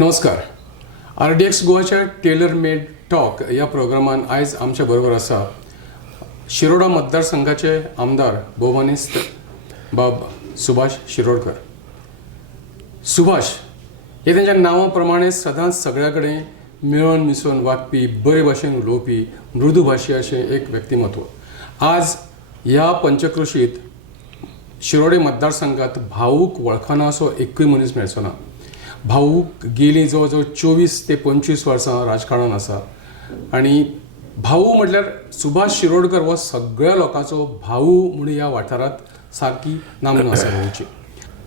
नमस्कार. RDX गोवाच्या tailor made talk या प्रोग्रामान आयज आमच्या बरोबर आसा शिरोडा मतदारसंघाचे आमदार भोवमानिस्त बाब सुभाष शिरोडकर. सुभाष हे त्यांच्या नांवा प्रमाणे सदांच सगळ्या कडेन मिळून मिसळून वागपी, बरे भाशेन उलोवपी, मृदू भाशी अशें एक व्यक्तिमत्व. आज ह्या पंचक्रोशीत शिरोडे मतदारसंघात भाऊक वळखना असो एकूय मनीस मेळचो ना. भाऊक गेली जवळ जवळ 24 ते 25 वर्सां राजकारणान आसा आनी भाऊ म्हटल्यार सुभाष शिरोडकर हो सगळ्या लोकांचो भाऊ म्हणून ह्या वाठारांत सारकी नामना आसा गोंयची.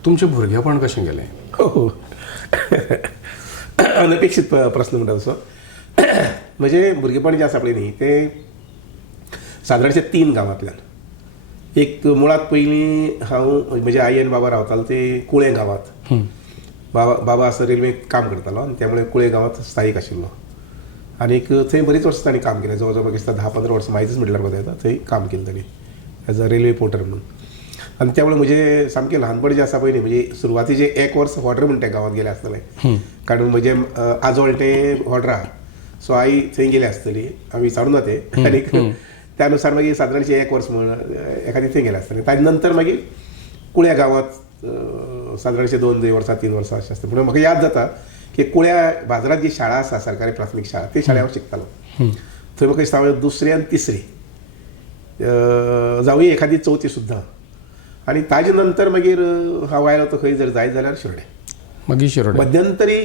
तुमचें भुरगेपण कशें गेलें? हो अनपेक्षित प्रश्न म्हणटा तसो. म्हणजे भुरगेपण जें आसा पळय न्ही तें सादारणशे 3 गांवांतल्यान. एक मुळात पयलीं हांव म्हजे आई आनी बाबा रावतालो ते कुळे गांवांत. बाबा असं रेल्वेक काम करतालो आनी त्यामुळे कुळे गांवांत स्थायीक आशिल्लो आनी थंय बरीच वर्सां तांणी काम केलें. जवळ जवळ म्हाका दिसता 10-15 वर्सां माहितीच म्हटल्यार कोता येता. थंय काम केलें तांणी एज अ रेल्वे पोर्टर म्हणून. आनी त्यामुळे म्हजें सामकें ल्हानपण जें आसा पळय न्ही म्हणजे सुरवातीचें 1 वर्स हॉटर म्हणटा गांवांत गेलें आसतलें. कारण म्हजें आजोळटें हॉटरा सो आई थंय गेली आसतली. हांव विचारूं ना तें. आनी त्या अनुसार मागीर सादारणशें 1 वर्स म्हण एखादी थंय गेलें आसतलें. ताजे नंतर मागीर कुळ्या गांवांत सादारणशे 2 वर्सां 3 वर्सां अशें आसता. म्हणून म्हाका याद जाता की कुळ्या बाजारात जी शाळा आसा सरकारी प्राथमीक शाळा ते शाळेंत हांव शिकतालो. थंय म्हाका दिसता हांवें 2री आनी 3री जावं एखादी 4थी सुद्दां. आनी ताजे नंतर मागीर हांव आयलो तो खंय जर जायत जाल्यार शिरोडे. मागीर शिरोडे मध्यंतरी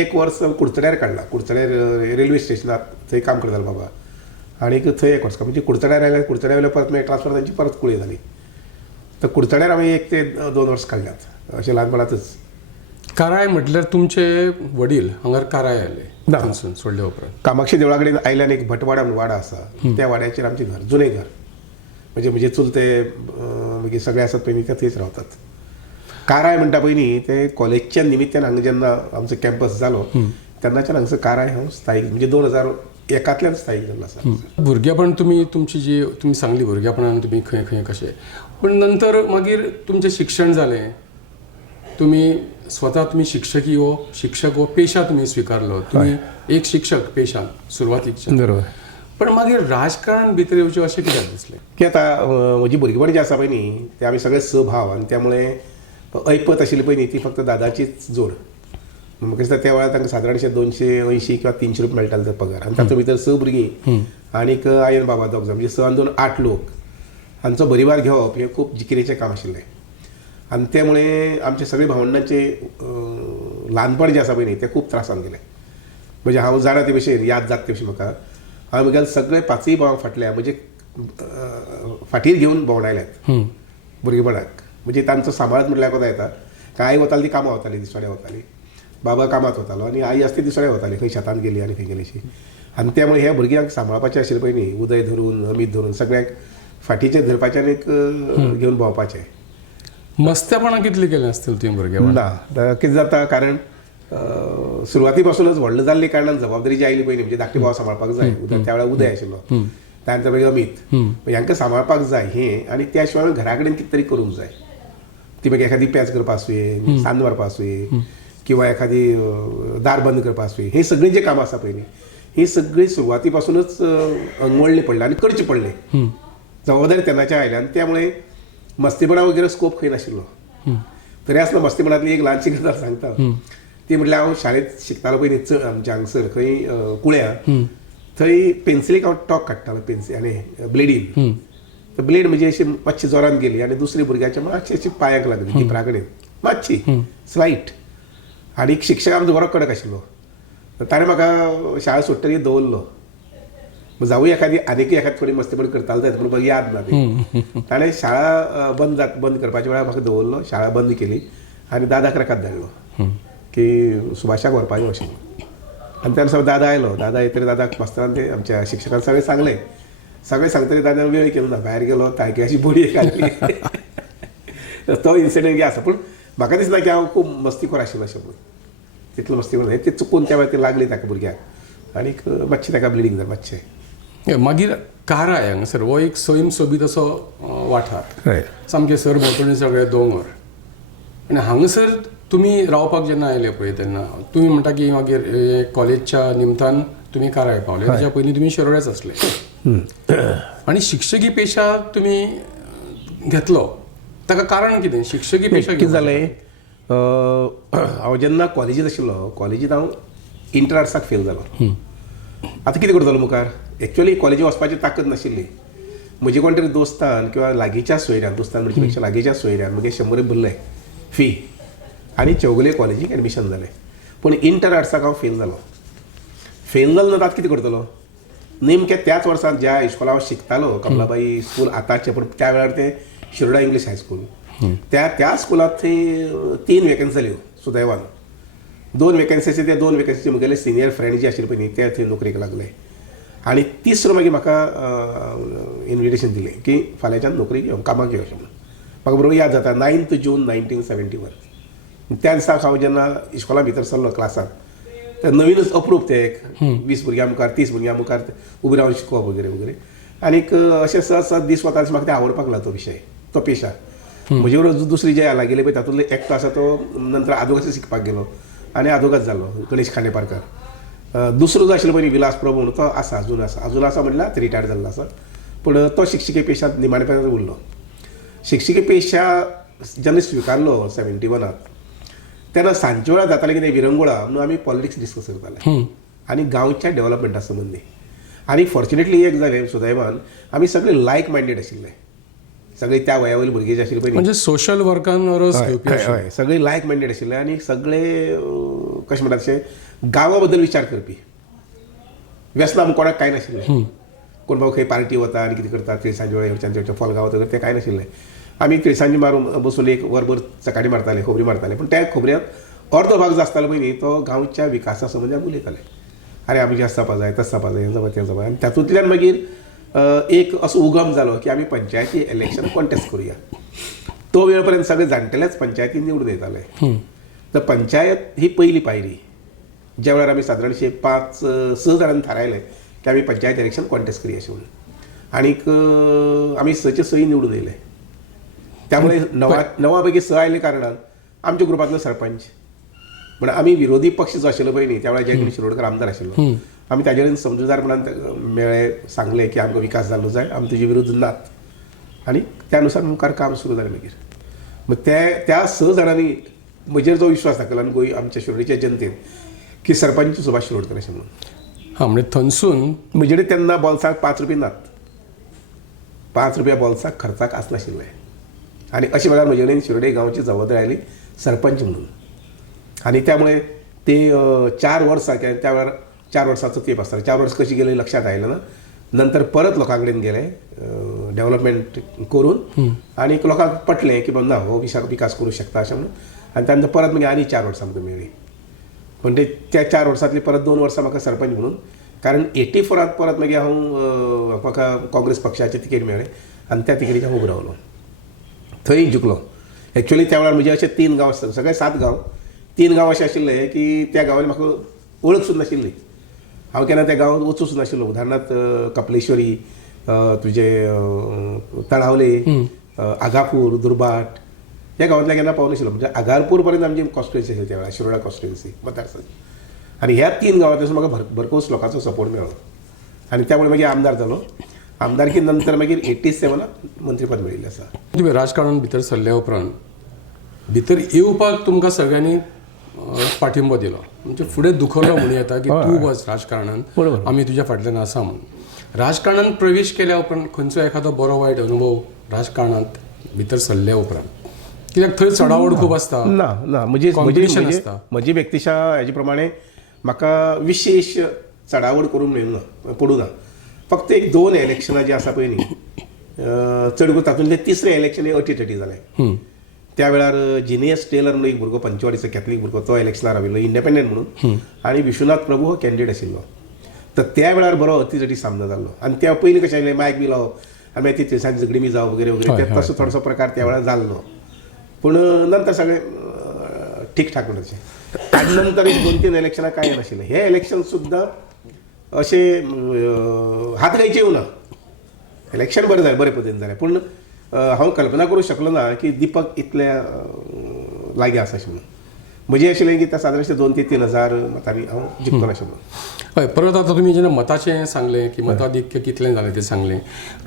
एक वर्स कुडचड्यार काडला. कुडचड्यार रेल्वे स्टेशनार थंय काम करतालो बाबा. आनी थंय 1 वर्स म्हणजे कुडचड्यार आयल्यार कुडचड्यार परत मागीर ट्रान्सफर तांची परत कुळे जाली. तर कुडचड्यार हांवें 1 ते 2 वर्स काडल्यात अशें ल्हानपणांतच. काराय म्हटल्यार तुमचे वडील हांगार काराय आयले हांगसून सोडले उपरांत. कामाक्षी देवळा कडेन आयल्यान एक भटवाडा म्हणून वाडा आसा. त्या वाड्याचेर आमचें घर, जुनें घर. म्हणजे म्हजे चुलते मागीर सगळे आसात पळय न्ही ते थंयच रावतात. काराय म्हणटा पळय न्ही ते कॉलेजच्या निमित्यान हांगा जेन्ना आमचो कॅम्पस जालो तेन्नाच्यान हांगसर काराय हांव स्थायीक म्हणजे 2001तल्यान स्थायीक जाल्लो आसा. भुरगेपण तुमची जी तुमी सांगली भुरगेपणान तुमी खंय खंय कशें, पूण नंतर मागीर तुमचें शिक्षण जालें. तुमी स्वता तुमी शिक्षक हो पेशा तुमी स्विकारलो. तुमी एक शिक्षक पेशान सुरवातीक. बरोबर. पण मागीर राजकारणान भितर येवचें अशें कित्याक दिसलें? की आतां म्हजी भुरगेपण जें आसा पळय न्ही ते आमी सगळे स भाव आनी त्यामुळे ऐपत आशिल्ली पळय न्ही ती फक्त दादाचीच जोड. म्हाका दिसता त्या वेळार तांकां सादारणशे 280 किंवा 300 रुपया मेळटालो तो पगार. आनी तातूंत भितर 6 भुरगीं आनीक आई आनी बाबा दोग जाण म्हणजे 6 आनी 2 8 लोक हांचो भरिवार घेवप हें खूब जिकिरेचें काम आशिल्लें. आनी त्यामुळे आमचे सगळे भावंडांचे ल्हानपण जें आसा पळय न्ही तें खूब त्रासान गेलें. म्हणजे हांव जाणा ते भशेन याद जाता ते भशेन म्हाका हांव म्हगेले सगळे 5 भाव फाटल्या म्हणजे फाटीर घेवन भोंवडायल्यात भुरगेपणाक. म्हणजे तांचो सांबाळत म्हटल्यार कोता येता काय आई वताली ती कामां वताली, दिसवाड्या वताली. बाबा कामात वतालो आनी आई आसती दिसवाड्या वताली खंय शेतांत गेली आनी खंय गेली अशी. आनी त्यामुळे ह्या भुरग्यांक सांबाळपाचें आशिल्लें पळय न्ही उदय धरून अमीत धरून सगळ्यांक फाटीचें धरपाचें आनी घेवन भोंवपाचें. मस्तेपणां कितलीं केलें आसतलें तुवें भुरगेपण? ना कितें जाता कारण सुरवाती पासूनच व्हडलें जाल्ले कारणान जबाबदारी जी आयली पळय न्ही म्हणजे धाकटे भाव सांबाळपाक जाय. त्या वेळार उदय आशिल्लो त्यानंतर मागीर अमीत हांकां सांबाळपाक जाय हें आनी त्या शिवाय घरा कडेन कितें तरी करूंक जाय. ती मागीर एखादी पेज करपा आसुंये, सान्न मारपा आसुंये किंवा एखादी दार बंद करपा आसुंये, हें सगळीं जीं कामां आसा पळय न्ही ही सगळीं सुरवाती पासूनच अंगवळणी पडले आनी करची पडले. जबाबदारी तेन्नाच्या आयल्यान त्यामुळे मस्तीपणा वगैरे स्कोप खंय नाशिल्लो. तरी आसतना मस्तीपणांतली एक ल्हानशी गजाल सांगता. ती म्हटल्यार हांव शाळेंत शिकतालो पळय न्ही आमच्या हांगसर खंय कुळ्या थंय पेन्सिलीक हांव टॉक काडटालो पेन्सिल आनी ब्लेडीन. तर ब्लेड म्हणजे अशी मातशी जोरान गेली आनी दुसरी भुरग्याच्या मातशी अशी पांयाक लागली टिपरा कडेन मातशी स्लायट. आनी शिक्षक आमचो बरो कडक आशिल्लो. ताणें म्हाका शाळा सोडटकीर दवरलो. जावूय आनीक एखादी थोडी मस्तीपण करतालो जायत पूण म्हाका याद ना ती. ताणें शाळा बंद करपाच्या वेळार म्हाका दवरलो. शाळा बंद केली आनी दादाक रेकाद धाडलो की सुभाषाक व्हरपाक यो अशें. आनी त्यानुसार दादा आयलो. दादा येतरी दादाक मास्तरान ते आमच्या शिक्षकान सगळें सांगतरी दादान वेळ केलो ना. भायर गेलो तायकी अशी बोडी घातली. तो इन्सिडंट घे आसा पूण म्हाका दिसना की हांव खूब मस्तीखोर आशिल्लो अशें म्हणून. तितलो मस्तीखोर ते चुकून त्या वेळार ते लागली ताका भुरग्याक आनीक मातशें ताका ब्लिडींग जालें मातशें. मागीर काराय हांगासर हो एक सैम सोबीत असो वाठार. सामकें सरभोंवतणी सगळे दोंगर आनी हांगासर तुमी रावपाक जेन्ना आयले पळय तेन्ना तुमी म्हणटा की मागीर कॉलेजच्या निमतान तुमी काराय पावले ताच्या पयलीं तुमी शिरोड्याच आसले आनी शिक्षकी पेशा तुमी घेतलो ताका कारण कितें शिक्षकी पेशा कितें जालें हांव जेन्ना कॉलेजींत आशिल्लो कॉलेजींत हांव इंटर आर्ट्साक फेल जालो आतां कितें करतलो मुखार एक्चुअली कॉलेजी वचपाची ताकद नाशिल्ली म्हजे कोण तरी दोस्तान किंवा लागींच्या सोयऱ्यान दोस्तान म्हणजे पेक्षा लागींच्या सोयऱ्यान म्हगे 100 भरले फी आनी चौगुले कॉलेजीक एडमिशन जालें पूण इंटर आर्ट्साक हांव फेल जालो आतां कितें करतलो नेमके त्याच वर्सान ज्या इस्कॉला हांव शिकतालो कमलाबाई स्कूल आतांचें पूण त्या वेळार तें शिरोडा इंग्लीश हायस्कूल त्या स्कुलांत थंय 3 वेकन्सी जाल्यो सुदैवान 2 वेकन्सीचे ते 2 वेकन्सीचे म्हगेले सिनियर फ्रेंड जे आशिल्ले पळय न्ही ते थंय नोकरेक लागले आनी तिसरो मागीर म्हाका इन्विटेशन दिलें की फाल्यांच्यान नोकरेक यो कामाक यो अशें म्हणून म्हाका बरोबर याद जाता 9 जून 1971 त्या दिसाक हांव जेन्ना इस्कॉला भितर सरलो क्लासाक तर नवीनच अप्रूप ते 20 भुरग्यां मुखार 30 भुरग्यां मुखार उबी रावन शिकोवप वगैरे वगैरे आनीक अशें सहज दीस वता म्हाका ते आवडपाक लागलो तो विशय तो पेशा म्हजे बरोबर दुसरी जे लागले पळय तातूंतलो एकटो आसा तो नंतर आदोगाची शिकपाक गेलो आनी आदोगाच जालो गणेश खांडेपारकार दुसरो जो आशिल्लो पळय विलास प्रभू म्हणून तो आसा अजून आसा म्हटल्यार ते रिटायर जाल्लो आसा पूण तो शिक्षकी पेशांत निमाणेपणान उरलो शिक्षकी पेशा जेन्ना स्विकारलो 71 तेन्ना सांजचे वेळार जातालें कितें विरंगुळा म्हणून आमी पॉलिटिक्स डिस्कस करताले आनी गांवच्या डेव्हलपमेंटा संबंदी आनी फॉर्च्युनेटली एक जालें सुदैवान आमी सगळे लायक मायंडेड आशिल्ले सगळे त्या वया वयले भुरगे जे आशिल्ले पळय म्हणजे सोशल वर्कान रस घेवपी हय सगळे लायक मायंडेड आशिल्ले आनी सगळे कशें म्हणटा तशें गांवा बद्दल विचार करपी व्यसनां आमकां कोणाक कांय नाशिल्लें कोण बाबा खंय पार्टी वता आनी कितें करता तिळसांजे वेळार हेवच्यांचे फॉल वता तें कांय नाशिल्लें आमी तिळसांजे मारून बसून एक वरभर सकाळीं मारताले खबरी मारताले पूण त्या खबऱ्यांत अर्दो भाग जो आसतालो पळय न्ही तो गांवच्या विकासा संबंदी आमी उलयताले अरे आमी जास्त जावपा जाय तस जावपा जाय हें जावपा तें जावपा आनी तातूंतल्यान मागीर एक असो उगम जालो की आमी पंचायती इलेक्शन कॉन्टेस्ट करुया तो वेळ पर्यंत सगळे जाणटेलेच पंचायतीन निवडून येताले तर पंचायत ही पयली पायरी ज्या वेळार आमी सादारणशे 5-6 जाणांनी थारायलें की आमी पंचायत इलेक्शन कॉन्टेस्ट करुया अशें म्हणून आनीक आमी 6चे 6 निवडून येयले त्यामुळे 9 पैकी 6 आयले कारणान आमच्या ग्रुपांतलो सरपंच म्हण आमी विरोधी पक्ष जो आशिल्लो पळय न्ही त्या वेळार जयगणेश शिरोडकर आमदार आशिल्लो आमी ताजे कडेन समजूतदारपणान मेळ्ळे सांगलें की आमकां विकास जाल्लो जाय आमी तुजे विरोध नात आनी त्या अनुसार मुखार काम सुरू जालें मागीर मग त्या 6 जाणांनी म्हजेर जो विश्वास दाखयला आनी गोंय आमच्या शिरोडेच्या जनतेन की सरपंच सुभाष शिरोडकर अशें म्हणून हां म्हणजे थंयसून म्हजे कडेन तेन्ना बॉल्साक 5 रुपया नात 5 रुपया बॉल्साक खर्चाक आसनाशिल्ले आनी अशे वेळार म्हजे कडेन शिरोडे गांवची जबाबदारी आयली सरपंच म्हणून आनी त्यामुळे ते 4 वर्सां त्या वेळार 4 वर्साचो तेप आसतालो 4 वर्स कशी गेली लक्षात आयलें ना नंतर परत लोकां कडेन गेले डेव्हलपमेंट करून आनी लोकांक पटलें की बाबा ना हो विकास करूं शकता अशें म्हणून आनी त्या नंतर परत मागीर आनी 4 वर्सां म्हाका मेळ्ळी पण त्या 4 वर्सांतली परत 2 वर्सां म्हाका सरपंच म्हणून कारण 84 परत मागीर हांव म्हाका काँग्रेस पक्षाचें तिकेट मेळ्ळें आनी त्या तिकेटीक हांव उबो रावलो थंय जिखलो एक्चुअली त्या वेळार म्हजे अशे 3 गांव आसताले सगळे 7 गांव 3 गांव अशे आशिल्ले की त्या गांवांनी म्हाका वळख सुद्दां नाशिल्ली हांव केन्ना त्या गांवांत वचूंच नाशिल्लो उदाहरणार्थ कपलेश्वरी तुजे तळावले आगापूर दुर्बाट ह्या गांवांतल्या केन्ना पावनाशिल्लो म्हणजे आगारपूर पर्यंत आमची कॉन्स्टिट्युएन्सी आशिल्ली त्या वेळार शिरोडा कॉन्स्टिट्युएन्सी मतदारसंघ आनी ह्या 3 गांवांतल्यान म्हाका भरपूर लोकांचो सपोर्ट मेळ्ळो आनी त्यामुळे मागीर आमदार जालो आमदारकी नंतर मागीर 87 मंत्रीपद मेळिल्लें आसा तुम्ही राजकारणान भितर सरल्या उपरांत भितर येवपाक तुमकां सगळ्यांनी पाठिंबो दिलो म्हणजे फुडें दुखवलो म्हणून येता की तूं वच राजकारणांत आमी तुज्या फाटल्यान आसा म्हणून राजकारणांत प्रवेश केल्या उपरांत खंयचो एखादो बरो वायट अनुभव राजकारणांत भितर सरल्या उपरांत कित्याक थंय चडावड खूब आसता ना म्हजी व्यक्तिशा हेजे प्रमाणे म्हाका विशेष चडावड करून मेळूना पडूं ना फक्त एक 2 इलेक्शनां जी आसा पळय न्ही चड करून तातूंतले 3रे इलेक्शन हे अटीतटी जालें त्या वेळार जिनियस टेलर म्हणून एक भुरगो पंचवाडीचो कॅथलीक भुरगो तो इलेक्शनार राविल्लो इंडिपेंडंट म्हणून आनी विश्वनाथ प्रभू हो कॅन्डिडेट आशिल्लो तर त्या वेळार बरो अटीतटी सामनो जाल्लो आनी त्या पयलीं कशें आसलें मायक बी लावप आनी मागीर ती तिळसांजी झगडी बी जावप वगैरे वगैरे तसो थोडोसो प्रकार त्या वेळार जाल्लो पूण नंतर सगळें ठीक ठाक म्हणटाचें आनी नंतर एक 2-3 इलेक्शनां कांय नाशिल्लें हे इलेक्शन सुद्दां अशें हातगायचें येवना इलेक्शन बरें जालें बरे पद्दतीन जालें पूण हांव कल्पना करूंक शकलो ना की दिपक इतल्या लागीं आसा अशें म्हणून म्हजें आशिल्लें की सादारणशें 2,000 ते 3,000 मतांनी हांव जिखतलो अशें म्हणून. हय, परत आतां तुमी जेन्ना मताचें सांगलें की मताधिक्य कितलें जालें तें सांगलें,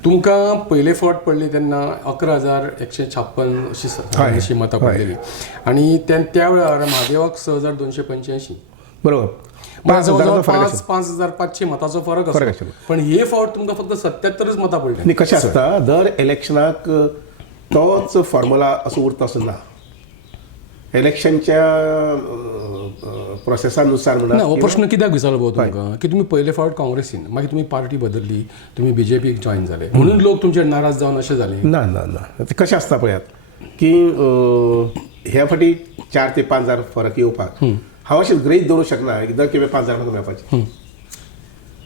तुमकां पयले फावट पडली तेन्ना 11,156 अशी मतां पडलेली आनी त्या वेळार म्हादेवाक 6,285. बरोबर, जवळ 5,500 मतांचो फरक आसा. पण हे फावट तुमकां फक्त 77 मतां पडली. न्ही कशें आसता, दर इलेक्शनाक तोच फॉर्म्युला असो उरता असो ना. इलेक्शनच्या प्रोसेसानुसार ना, हो प्रश्न कित्याक विचारलो भाऊ तुमकां की तुमी पयले फावट काँग्रेसीन, मागीर तुमी पार्टी बदलली, तुमी BJPक जॉयन जाले म्हणून लोक तुमचेर नाराज जावन अशें जाले? ना ना ना, ते कशें आसता पळयात की ह्या फाटी 4,000 ते 5,000 फरक येवपाक हांव अशें गृहीत धरूंक शकना की दर खेपे 5,000 म्हाका मेळपाचे.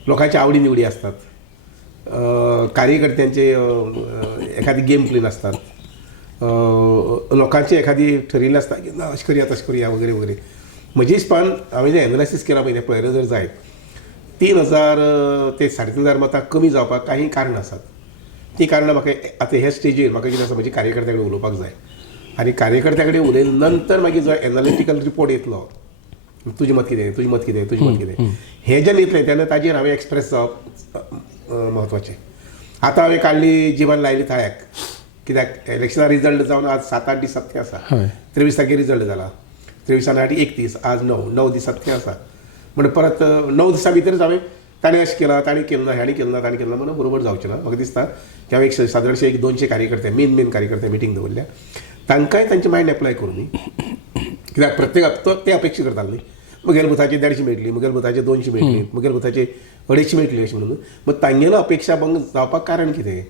लोकांची आवडी निवडी असतात, कार्यकर्त्यांचे एखादी गेम प्लेन असतात, लोकांची एखादी ठरिल्लें आसता की ना अशें करुया तशें करुया वगैरे वगैरे. म्हजे हिसपान हांवें जें एनालिसीस केलां पळय तें पळयलें जर जायत 3,000 ते 3,500 मतां कमी जावपाक काही कारणां आसात. ती कारणां म्हाका आतां ह्या स्टेजीर म्हाका कितें आसा म्हज्या कार्यकर्त्या कडेन उलोवपाक जाय आनी कार्यकर्त्या कडेन उलयले नंतर मागीर जो एनालिटिकल रिपोर्ट येतलो, तुजें मत कितें, तुजें मत कितें, तुजें मत कितें, हें जेन्ना येतलें तेन्ना ताजेर हांवें एक्सप्रेस जावप म्हत्वाचें. आतां हांवें काडली जिमान लायली थाळ्याक, कित्याक इलेक्शना रिजल्ट जावन आज 7-8 दीस सत्य आसा. 23 तारखेर रिजल्ट जाला, 23 आनी 8 31, आज 9 दीस सत्य आसा. म्हणजे परत 9 दिसां भितरच हांवें ताणें अशें केलां, ताणें केलें ना, ह्याणी केलें ना, ताणें केलें ना म्हणून बरोबर जावचें ना. म्हाका दिसता की हांवें सादारणशे 200 कार्यकर्ते मेन कार्यकर्ते मिटींग दवरल्या, तांकांय तांचे मायंड एप्लाय करूं न्ही, कित्याक प्रत्येक ते अपेक्षा करताले न्ही. मुगेल बुथाची 150 मेळटली, मुगेल बुथाचे 200 मेळटली, मुगेल बुथाचे 250 मेळटली अशें म्हणून. मग तांगेलो अपेक्षा भंग जावपाक कारण कितें?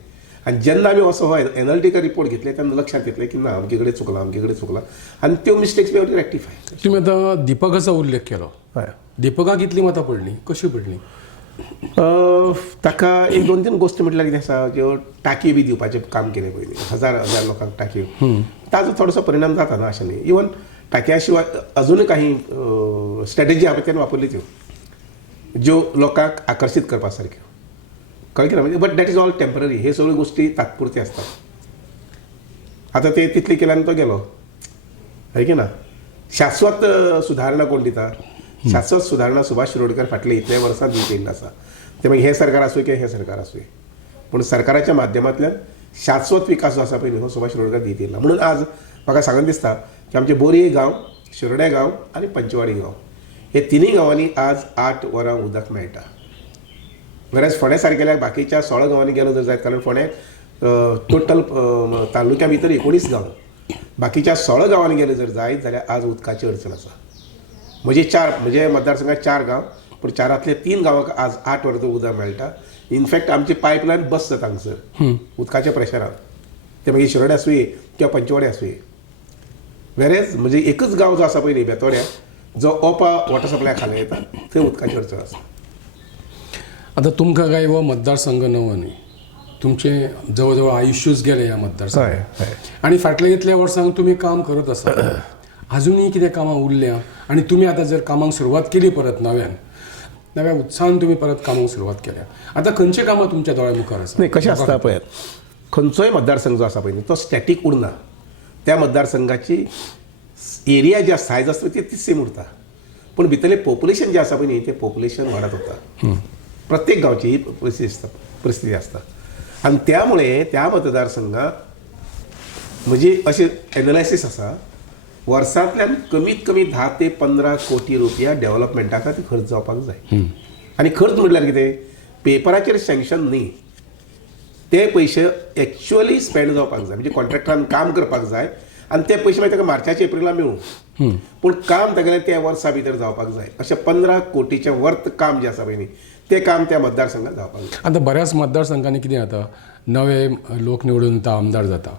आनी जेन्ना आमी असो हो एनालिटिकल रिपोर्ट घेतले तेन्ना लक्षात येतलें की ना अमके कडेन चुकलां आनी त्यो mistakes we have to rectify. तुमी आतां दिपकाचो उल्लेख केलो. हय, दिपकाक कितली मतां पडली, कशी पडली? ताका 1-2-3 गोश्टी म्हटल्यार कितें आसा, ज्यो टाकी बी दिवपाचें काम केलें पयलीं, हजार लोकांक टाकी, ताजो थोडोसो परिणाम जाता ना अशें न्ही. इवन टाक्या शिवाय अजूनय काही स्ट्रॅटेजी हांवें तेन्ना वापरली त्यो ज्यो लोकांक आकर्शीत करपा सारक्यो, कळ्ळें की ना. म्हणजे but that is all temporary. हे सगळ्यो गोश्टी तात्पुरत्यो असतात. आतां ते तितली केल्यान तो गेलो, है की ना. शाश्वत सुदारणा कोण दिता? शाश्वत सुदारणा सुभाष शिरोडकर फाटले इतल्या वर्सां दीत येयल्लो आसा. ते मागीर हे सरकार आसूं किंवा हे सरकार आसूं, पूण सरकाराच्या माध्यमांतल्यान शाश्वत विकास जो आसा पळय हो सुभाष शिरोडकर दीत येयला. म्हणून आज म्हाका सांगून दिसता की आमचे बोरये गांव, शिरोड्या गांव आनी पंचवाडी गांव हे तिनूय गांवांनी आज 8 वरां उदक मेळटा. वेरॅज फोंड्या सारकेल्या बाकीच्या 16 गांवांनी गेलो जर जायत, कारण फोंड्या टोटल तालुक्या भितर 19 गांव, बाकीच्या 16 गांवांनी गेले जर जायत जाल्यार आज उदकाची अडचण आसा. म्हणजे मतदारसंघात 4 गांव, पूण 4 3 गांवांक आज 8 वरां उदक मेळटा. इनफॅक्ट आमची पायपलायन बस जाता हांगसर उदकाच्या प्रेशरान, ते मागीर शिरोडे आसूं किंवा पंचवाडी आसूं. वेरेज म्हणजे एकच गांव जो आसा पळय न्ही बेतोड्या, जो ओपा वॉटर सप्लाय खाला येता, थंय उदकाची अडचण आसा. आतां तुमकां काय हो मतदारसंघ नवो न्ही, तुमचे जवळ जवळ आयुश्यूच गेले ह्या मतदारसंघात आनी फाटल्या इतल्या वर्सांक तुमी काम करत आसा. अजुनूय कितें कामां उरल्या आनी तुमी आतां जर कामांक सुरवात केली परत नव्या उत्साहान तुमी परत कामांक सुरवात केल्या, आतां खंयचे कामां तुमच्या दोळ्या मुखार आसा? नाही, कशें आसता पळयात, खंयचोय मतदारसंघ जो आसा पळय तो स्टॅटीक उरना. त्या मतदारसंघाची एरिया जी सायज आसता ती सेम उरता, पूण भितरलें पॉप्युलेशन जें आसा पळय न्ही तें पॉप्युलेशन वाडत वता. प्रत्येक गांवची ही परिस्थिती आसता आनी त्यामुळे त्या मतदारसंघात म्हणजे अशें एनालायसीस आसा, वर्सांतल्यान कमीत कमी 10 ते 15 कोटी रुपया डेव्हलपमेंटा खातीर खर्च जावपाक जाय. आनी खर्च म्हटल्यार कितें, पेपराचेर सँक्शन न्ही, ते पयशे एक्चुअली स्पेंड जावपाक जाय. म्हणजे कॉन्ट्रॅक्टरान काम करपाक जाय आनी ते पयशे मागीर ताका मार्चाच्या एप्रिलाक मेळूं, पूण काम तागेलें त्या वर्सा भितर जावपाक जाय. अशें 15 कोटीचें वर्थ काम जें आसा पळय न्ही ते काम त्या मतदारसंघात जावपाक जाय. आतां बऱ्याच मतदारसंघांनी कितें जाता, नवे लोक निवडून येता, आमदार जाता.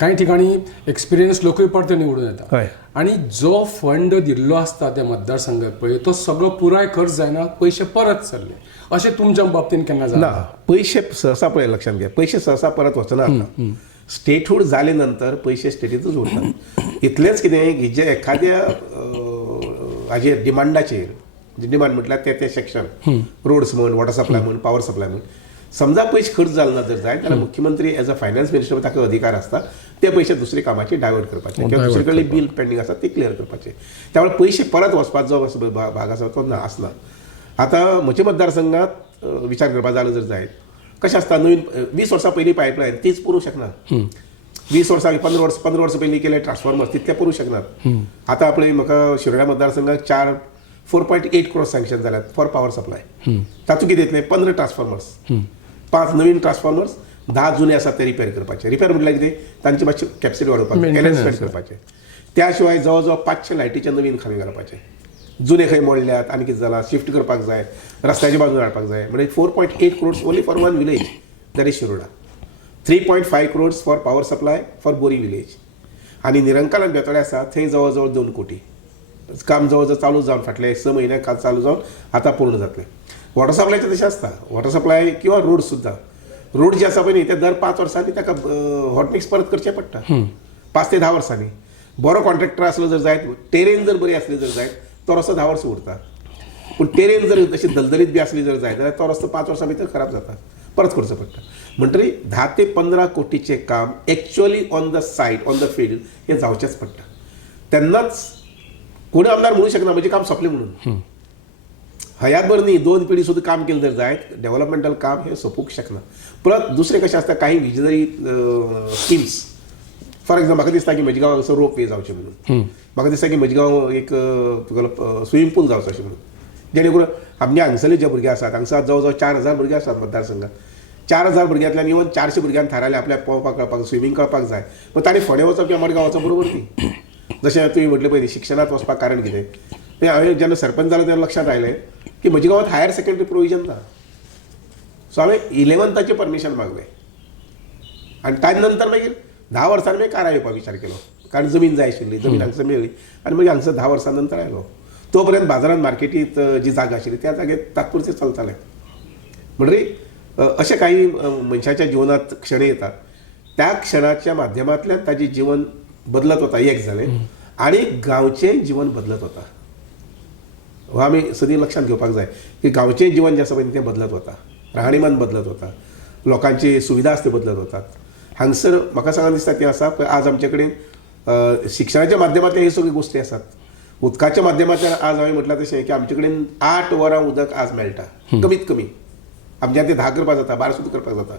कांय ठिकाणी एक्सपिरियन्स लोकूय परते निवडून येता आनी जो फंड दिल्लो आसता त्या मतदारसंघाक पळय तो सगळो पुराय खर्च जायना, पयशे परत सरले. अशें तुमच्या बाबतींत केन्ना जालें? ना, पयशे सहसा पळय लक्षांत घे, पयशे सहसा परत वचना. आतां स्टेटहूड जाले नंतर पयशे स्टेटीतूच उरतात. इतलेंच कितें की जे एखाद्या हाजेर डिमांडाचेर, डिमांड म्हटल्यार ते सेक्शन, रोड्स म्हण, वॉटर सप्लाय म्हण, पॉवर सप्लाय म्हण, समजा पयशे खर्च जाले ना जर जायत जाल्यार मुख्यमंत्री एज अ फायनान्स मिनिस्टर ताका अधिकार आसता ते पयशे दुसरे कामाचे डायवर्ट करपाचे किंवा दुसरे कडले बील पेंडींग आसा ते क्लियर करपाचे. त्यामुळे पयशे परत वचपाचो जो भाग आसा तो आसना. आतां म्हज्या मतदारसंघात विचार करपा जालो जर जायत कशें आसता, नवीन 20 वर्सां पयलीं पायपलायन तीच पुरूंक शकना. 20 वर्सां 15 वर्सां पयलीं केले ट्रान्सफॉर्मर्स तितले पुरूंक शकनात. आतां आपले म्हाका शिरोड्या मतदारसंघात 4.8 crores सँक्शन जाल्यात फॉर पॉवर सप्लाय. तातूंत कितें येतलें 15 ट्रान्सफॉर्मर्स, 5 नवीन ट्रान्सफॉर्मर्स, 10 जुने आसात ते रिपेर करपाचे. रिपेर म्हटल्यार कितें तांची मातशी कॅपसिटी वाडोवपाक एनहान्समेंट करपाचे. त्या शिवाय जवळ जवळ 500 लायटीचे नवीन खांबे घालपाचे. जुने खंय मोडल्यात आनी कितें जालां शिफ्ट करपाक जाय, रस्त्याच्या बाजून हाडपाक जाय. म्हणजे 4.8 crores only for one village, that is Shiroda. 3.5 crores for power supply for Bori village. आनी निरंकाल आनी बेतोडे आसा थंय जवळ जवळ 2 कोटी. काम जवळ जवळ चालू जावन फाटले 6 म्हयने चालू जावन आतां पूर्ण जातलें. वॉटर सप्लायचें तशें आसता. वॉटर सप्लाय किंवा रोड सुद्दां, रोड जे आसा पळय न्ही ते दर 5 वर्सांनी ताका हॉट मिक्स परत करचें पडटा. 5 ते 10 वर्सांनी. बरो कॉन्ट्रॅक्टर आसलो जर जायत, टेरेन जर बरी आसली जर जायत तो रस्तो 10 वर्सां उरता. पूण टेरेन जर अशी दलदलीत बी आसली जर जायत जाल्यार तो रस्तो 5 वर्सां भितर खराब जाता, परत करचो पडटा. म्हणटरी 10 ते 15 कोटीचें काम actually on the site, on the field हें जावचेंच पडटा. तेन्नाच कोणी आमदार म्हणू शकना म्हणजे काम सोंपलें म्हणून. हयातभर न्ही 2 पिढी सुद्दां काम केलें जर जायत डेव्हलपमेंटल काम हे सोंपूंक शकना. परत दुसरें कशें आसता, काही विजनरी स्किम्स, फॉर एक्झाम्पल म्हाका दिसता की म्हज्या गांवांत असो रोप वे जावचें म्हणून. म्हाका दिसता की म्हज्या गांव एक तुगेलो स्विमींग पूल जावचो अशें म्हणून. जेणे करून आमचे हांगसरले जे भुरगे आसात, हांगसर जवळ जवळ 4000 भुरगे आसात मतदारसंघात. 4000 भुरग्यांतल्यान इवन 400 भुरग्यांक थारायले आपल्याक पोवपाक कळपाक स्विमींग कळपाक जाय. पूण ताणें फडें वचप किंवा मडगांव वचप बरोबर न्ही. जशें तुवें म्हटलें पळय शिक्षणांत वचपाक कारण कितें, तें हांवें जेन्ना सरपंच जालो तेन्ना लक्षांत आयलें की म्हज्या गांवांत हायर सेकंडरी प्रोविजन ना. सो हांवें 11th परमिशन मागलें आनी ताजे नंतर मागीर 10 वर्सांनी मागीर कारा येवपाक विचार केलो. कारण जमीन जाय आशिल्ली, जमीन हांगसर मेळ्ळी आनी मागीर हांगसर 10 वर्सां नंतर आयलो. तो पर्यंत बाजारांत मार्केटींत जी जागा आशिल्ली त्या जागेर तात्पुरतें चलतालें. म्हणटरी अशें काही मनशाच्या जिवनांत क्षण येतात, त्या क्षणाच्या माध्यमांतल्यान ताजें जीवन बदलत वता. एक जालें. आनी गांवचें जीवन बदलत वता. हो आमी सदी लक्षांत घेवपाक जाय की गांवचें जीवन जें आसा पळय तें बदलत वता, राहणीमान बदलत वता, लोकांची सुविधा आसा त्यो बदलत वतात. हांगसर म्हाका सांगान दिसता की आसा आज आमचे कडेन शिक्षणाच्या माध्यमांतल्यान ह्यो सगळ्यो गोश्टी आसात. उदकाच्या माध्यमांतल्यान आज हांवें म्हटलां तशें की आमचे कडेन 8 वरां उदक आज मेळटा कमीत कमी. आमच्या ते 10 करपाक जाता, 12 सुद्दां करपाक जाता.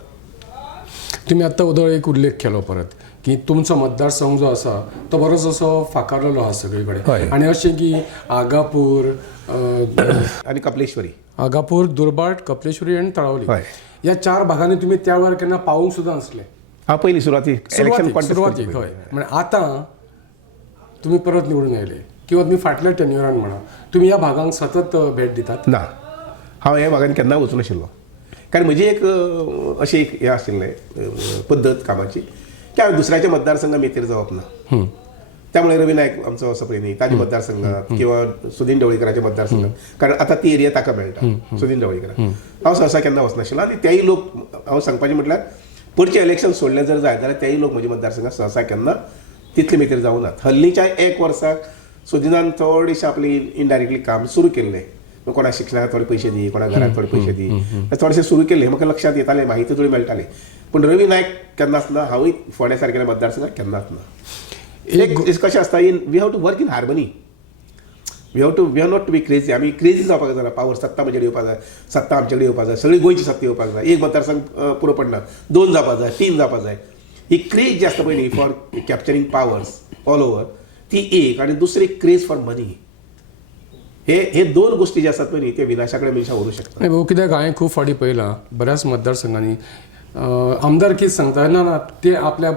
तुम्ही आत्ता उदळ एक उल्लेख केलो परत की तुमचो मतदारसंघ जो आसा तो बरोच असो फाकारलेलो आसा सगळीकडे. आनी अशें की आगापूर, आनी कपलेश्वरी, आगापूर, दुर्बाट, कपलेश्वरी आनी तळावली ह्या 4 भागांनी तुमी त्या वेळार केन्ना पावूंक सुद्दां नासले. पयलीं सुरवातीक सुरवातीक हय. म्हणजे आतां तुमी परत निवडून आयले किंवा तुमी फाटल्या टेन्युरान म्हणा तुमी ह्या भागांक सतत भेट दितात. ना, हांव ह्या भागांत केन्ना वचूं नाशिल्लो. कारण म्हजी एक अशी एक हें आशिल्लें पद्दत कामाची की हांवें दुसऱ्याच्या मतदारसंघात मेतेर जावप ना. त्यामुळे रवी नायक आमचो असो पळय न्ही ताच्या मतदारसंघात किंवा सुदीन ढवळीकराच्या मतदारसंघात, कारण आतां ती एरिया ताका मेळटा सुदीन ढवळीकराक. हांव सहसा केन्ना वचनाशिल्लो. आनी तेय लोक हांव सांगपाचें म्हटल्यार पुढचें इलेक्शन सोडलें जर जाय जाल्यार तेय लोक म्हज्या मतदारसंघात सहसा केन्ना तितले मेतेर जावं नात. हल्लीच्या 1 वर्साक सुदिनान थोडेशें आपली इनडायरेक्टली काम सुरू केल्लें. कोणा शिक्षणाक थोडे पयशे दी, कोणा घराक थोडे पयशे दी, थोडेशें सुरू केल्लें म्हाका लक्षांत येतालें, माहिती थोडी मेळटाली. पूण रवी नायक केन्नाच ना, हांवूय फोंड्या सारकेल्या मतदारसंघात केन्नाच ना. एक कशें आसता, we have to work in harmony. We have not to be crazy. आमी क्रेझी जावपाक जाय. पावर सत्ता म्हजे कडेन येवपाक जाय, सत्ता आमचे कडेन येवपाक जाय, सगळी गोंयची सत्ता येवपाक जाय. एक मतदारसंघ पुरो पडना, 2 जावपाक जाय, 3 जावपाक जाय. ही क्रेज जी आसता पळय न्ही for capturing powers all over, ती एक. आनी दुसरी क्रेज फॉर मनी. हे 2 गोष्टी जे आसात पळय न्ही ते विनाशाकडे मनशां व्हरू शकतात. भाऊ कित्याक हांवें खूब फावटी पळयलां बऱ्याच मतदारसंघांनी आमदार कितें सांगता ना ना ते आपल्या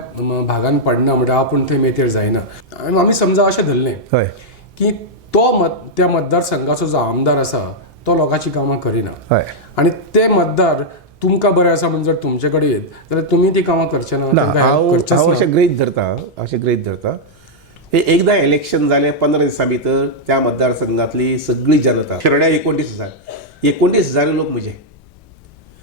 भागान पडना म्हणजे आपूण थंय मेतेर जायना. आमी समजा अशें धरलें की त्या मतदारसंघाचो जो आमदार आसा तो लोकांची कामां करिना आनी ते मतदार तुमकां बरें आसा म्हणून जर तुमचे कडेन येत जाल्यार तुमी ती कामां करचे ना. हांव अशें गृहीत धरता हे एकदां इलेक्शन जालें 15 दिसां भितर त्या मतदारसंघातली सगळी जनता, शिरोड्या 29,000 लोक म्हजे.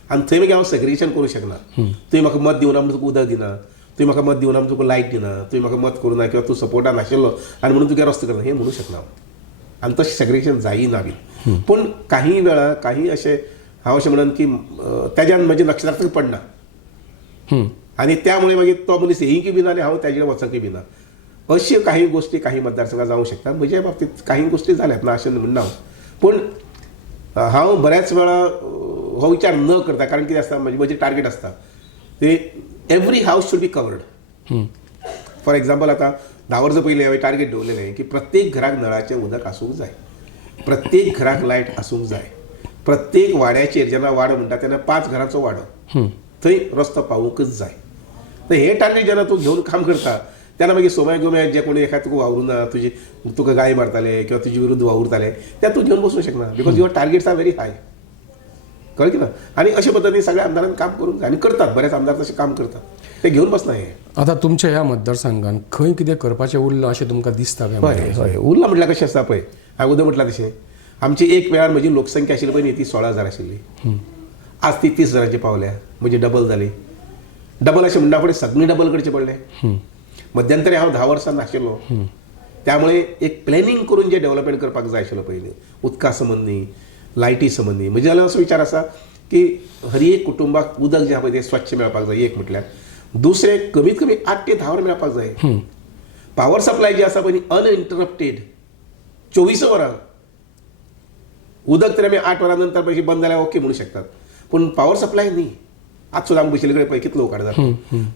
आनी थंय मागीर हांव सेग्रिगेशन करूंक शकना. तुवें म्हाका मत दिवना म्हणून तुका उदक दिना, तुवें म्हाका मत दिवना म्हणून तुका लायट दिना, तुवें म्हाका मत करूना किंवा तूं सपोर्टान नाशिल्लो आनी म्हणून तुका रस्तो करना, हें म्हणूंक शकना हांव. आनी तशें सेग्रिगेशन जायना बी. पूण काही वेळा काही अशें हांव अशें म्हणन की त्याच्यान म्हजें नक्षत्राक पडना. आनी त्यामुळे मागीर तो मनीस येयकी बी ना आनी हांव ताजे वचकूय बी ना. अश्यो काही गोश्टी काही मतदारसंघात जावंक शकतात. म्हज्या बाबतींत काही गोश्टी जाल्यात ना अशें म्हणना हांव. पूण हांव बऱ्याच वेळा हो विचार न करता, कारण कितें आसता म्हजें टार्गेट आसता ते एवरी हावस should be covered. For example आतां 10 वर्सां पयलीं हांवें टार्गेट दवरलेलें की प्रत्येक घराक नळाचें उदक आसूंक जाय, प्रत्येक घराक लायट आसूंक जाय, प्रत्येक वाड्याचेर जेन्ना वाडो म्हणटा तेन्ना 5 घरांचो वाडो थंय रस्तो पावूंकच जाय. तर हे टार्गेट जेन्ना तूं घेवन काम करता तेन्ना मागीर सोमाय गोमाय जे कोणी एखाद तुका वावरुना, तुका गाय मारताले किंवा तुजे विरुद्ध वावुरताले ते तूं घेवन बसूंक शकना, because your targets are very high. कळ्ळें की ना. आनी अशे पद्दतीन सगळ्या आमदारांनी काम करूंक जाय आनी करतात. बरेच आमदार तशें काम करतात, ते घेवन बसना हे. आतां तुमच्या ह्या मतदारसंघात खंय कितें करपाचें उरलां अशें तुमकां दिसता काय? हय हय उरलां म्हटल्यार कशें आसता पळय, हांवें उदक म्हटलां तशें आमची एक वेळार म्हजी लोकसंख्या आशिल्ली पळय न्ही ती 16,000 आशिल्ली. आज ती 30,000ची पावल्या, म्हणजे डबल जाली. डबल अशें म्हणना फुडें सगळें डबल करचें पडलें. मध्यंतरी हांव 10 वर्सां नाशिल्लो, त्यामुळे एक प्लॅनिंग करून जे डेव्हलपमेंट करपाक जाय आशिल्लो पयलीं, उदका संबंदी, लायटी संबंदी. म्हणजे जाल्यार असो विचार आसा की हर एक कुटुंबाक उदक जें आसा पळय तें स्वच्छ मेळपाक जाय एक म्हटल्यार. दुसरें कमीत कमी 8 ते 10 वर मेळपाक जाय. पावर सप्लाय जी आसा पळय अनइंटरप्टेड 24 वरां. उदक तरी आमी 8 वरां नंतर पयलीं बंद जाल्यार ओके म्हणूं शकतात, पूण पावर सप्लाय न्ही. आज सुद्दां आमी बशिल्ले कडेन पळय कितलो उकाड जाता.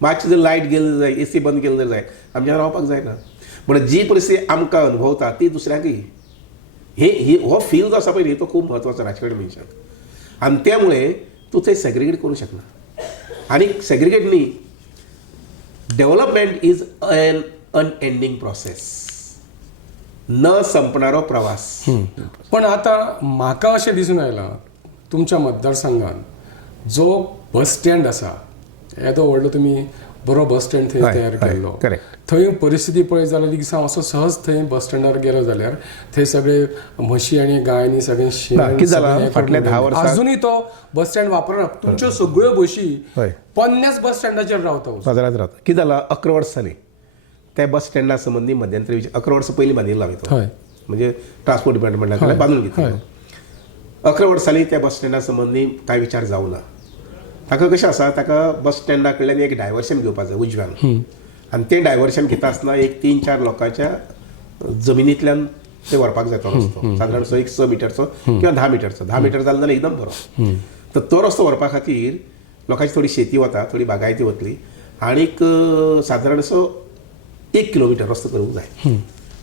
मातशी जर लायट गेली जाय, एसी बंद केली जाय, आमच्या रावपाक जायना. म्हणून जी परिस्थिती आमकां अनुभवता ती दुसऱ्यांकय ही हो फील जो आसा पळय न्ही तो खूब म्हत्वाचो राजकारणी मनशाक. आनी त्यामुळे तूं थंय सेग्रिगेट करूंक शकना. आनी सेग्रिगेट न्ही, development is an unending process, न संपणारो प्रवास. पण आतां म्हाका अशें दिसून आयलां तुमच्या मतदारसंघात जो बस स्टँड आसा, येदो व्हडलो तुमी बरो बस स्टँड थंय तयार केल्लो, थंय परिस्थिती पळयत जाल्यार दिसा असो सहज थंय बस स्टँडार गेलो जाल्यार थंय सगळे म्हशी आनी गायनी सगळें फाटल्या 10 वर्सां अजुनूय तो बस स्टँड वापरना. तुमच्यो सगळ्यो बशी 50 बस स्टँडाचेर रावता. बाजारात रावता. कितें जालां 11 वर्सां जालीं त्या बस स्टँडा संबंधी मध्यंतरी 11 वर्सां पयलीं बांदिल्लो हांवें तो, म्हणजे ट्रान्सपोर्ट डिपार्टमेंटान बांदून घेतलो. 11 वर्सांनी त्या बस स्टँडा संबंधी कांय विचार जावना. ताका कशें आसा, ताका बस स्टँडा कडल्यान एक डायवर्शन घेवपाक जाय उजव्यान, आनी तें डायवर्शन घेता आसतना एक 3-4 लोकांच्या जमिनींतल्यान ते व्हरपाक जाय तो रस्तो. सादारण 6 मिटरचो किंवा 10 मिटरचो. 10 मिटर जालो जाल्यार एकदम बरो. तर तो रस्तो व्हरपा खातीर लोकांची थोडी शेती वता, थोडी बागायती वतली, आनीक सादारण असो 1 किलोमिटर रस्तो करूंक जाय.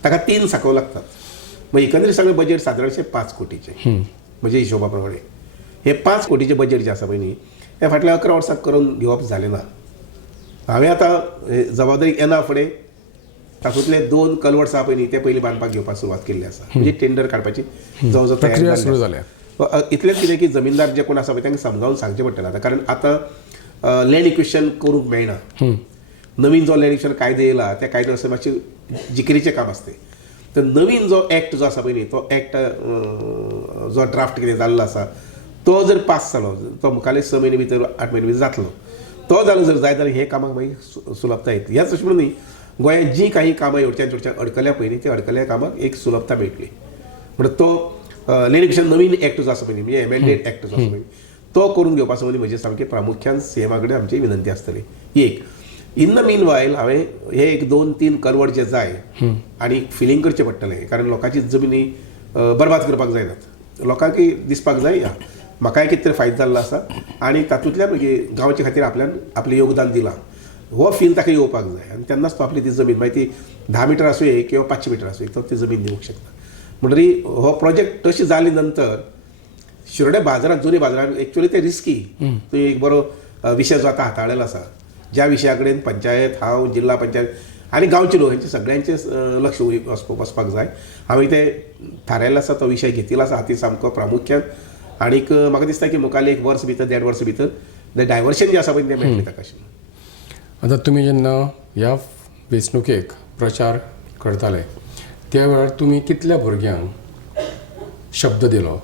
ताका 3 सांखो लागतात. मग एकंदरीत सगळें बजेट सादारणशे 5 कोटीचे म्हज्या हिशोबा प्रमाणे. हे 5 कोटीचे बजेट जे आसा पळय न्ही ते फाटल्या 11 वर्सां करून घेवप जालें ना. हांवें आतां जबाबदारी येना फुडें तातूंतले 2 कलवर्ट्स आसा पळय न्ही ते पयलीं बांदपाक घेवपाक सुरवात केल्ली आसा. म्हणजे टेंडर काडपाची जवळ जवळ तयारी सुरू जाल्या. इतलेंच कितें की जमीनदार जे कोण आसा पळय तांकां समजावून सांगचें पडटलें आतां, कारण आतां लँड इक्वेशन करूंक मेळना. नवीन जो लँड इक्वेशन कायदो येयला त्या कायद्यान असं मातशें जिकिरीचें काम आसता. तर नवीन जो एक्ट जो आसा पळय न्ही तो एक्ट जो ड्राफ्ट कितें जाल्लो आसा तो जर पास जालो, तो मुखाल्ले 6 म्हयने भितर 8 म्हयने भितर जातलो, तो जालो जर जाय जाल्यार हे कामाक मागीर सुलभता येतली. ह्याच अशें म्हणून न्ही गोंयांत जी काही कामां एवढच्यान अडकल्या पळय न्ही ते अडकल्या कामाक एक सुलभता मेळटली. म्हणून तो लँड इक्वेशन नवीन एक्ट जो आसा पळय न्ही म्हणजे एमेंडेड एक्ट जो आसा पळय तो करून घेवपा संबंदी म्हजे सामकें प्रामुख्यान सीएमा कडेन आमची विनंती आसतली. एक इन द मीन वायल हांवें हे एक 2-3 कलवर्ट जे जाय आनी फिलिंग करचें पडटलें, कारण लोकांची जमिनी बरबाद करपाक जायनात. लोकांकय दिसपाक जाय म्हाकाय कितें तरी फायदो जाल्लो आसा आनी तातूंतल्यान मागीर गांवचे खातीर आपल्यान आपलें योगदान दिलां हो फील ताका येवपाक जाय. आनी तेन्नाच तो आपली ती जमीन मागीर ती 10 मिटर आसूं किंवा 500 मिटर आसूं तो ती जमीन दिवंक शकता. म्हणटरी हो प्रोजेक्ट तशी जाली नंतर शिरोड्या बाजारांत जुन्या बाजारांत एक्चुअली ते रिस्की. तो एक बरो विशय जो आतां हाताळिल्लो आसा, ज्या विशया कडेन पंचायत, हांव, जिल्हा पंचायत आनी गांवचे लोक हेंचे सगळ्यांचे लक्ष वचपाक जाय. हांवें ते थारायल्लो आसा, तो विशय घेतिल्लो आसा हाती सामको प्रामुख्यान. आनीक म्हाका दिसता की मुखाल्ले 1 वर्स भितर 1.5 वर्स भितर तें डायवर्शन जें आसा पळय तें मेळटलें ताका. आतां तुमी जेन्ना ह्या वेंचणुकेक प्रचार करताले त्या वेळार तुमी कितल्या भुरग्यांक शब्द दिलो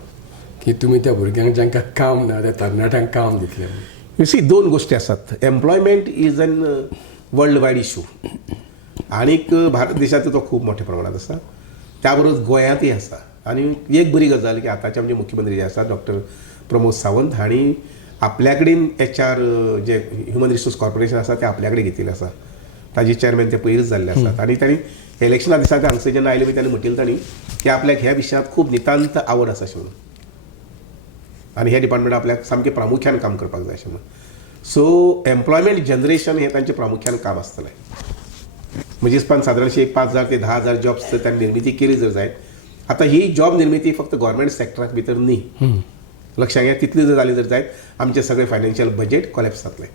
की तुमी त्या भुरग्यांक जांकां काम ना त्या तरणाट्यांक काम दितले? यू सी 2 गोश्टी आसात. Employment is an world wide issue आनीक भारत देशांत तो खूब मोठ्या प्रमाणात आसा, त्या बरोबर गोंयांतय आसा. आनी एक बरी गजाल की आतांचे आमचे मुख्यमंत्री जे आसा डॉक्टर प्रमोद सावंत हांणी आपल्या कडेन HR जे ह्युमन रिसोर्स कॉर्पोरेशन आसा ते आपल्या कडेन घेतिल्लें आसा. ताजे चेअरमॅन ते पयलींच जाल्ले आसात आनी तांणी इलेक्शना दिसा ते हांगसर जेन्ना आयले तांणी म्हटलें तांणी की आपल्याक ह्या विशयांत खूब नितांत आवड आसा अशें म्हणून आनी हे डिपार्टमेंट आपल्याक सामकें प्रामुख्यान काम करपाक जाय अशें म्हणून. सो एम्प्लॉयमेंट जनरेशन हें तांचें प्रामुख्यान काम आसतलें. म्हणजे हिसपान सादारणशे 5,000 ते 10,000 जॉब्स जर तांणी निर्मिती केली जर जायत आतां ही जॉब निर्मिती फक्त गव्हर्मेंट सेक्टराक भितर न्ही. लक्षात घ्या तितली जर जाली जर जायत आमचें सगळें फायनान्शियल बजेट कोलॅप्स जातलें.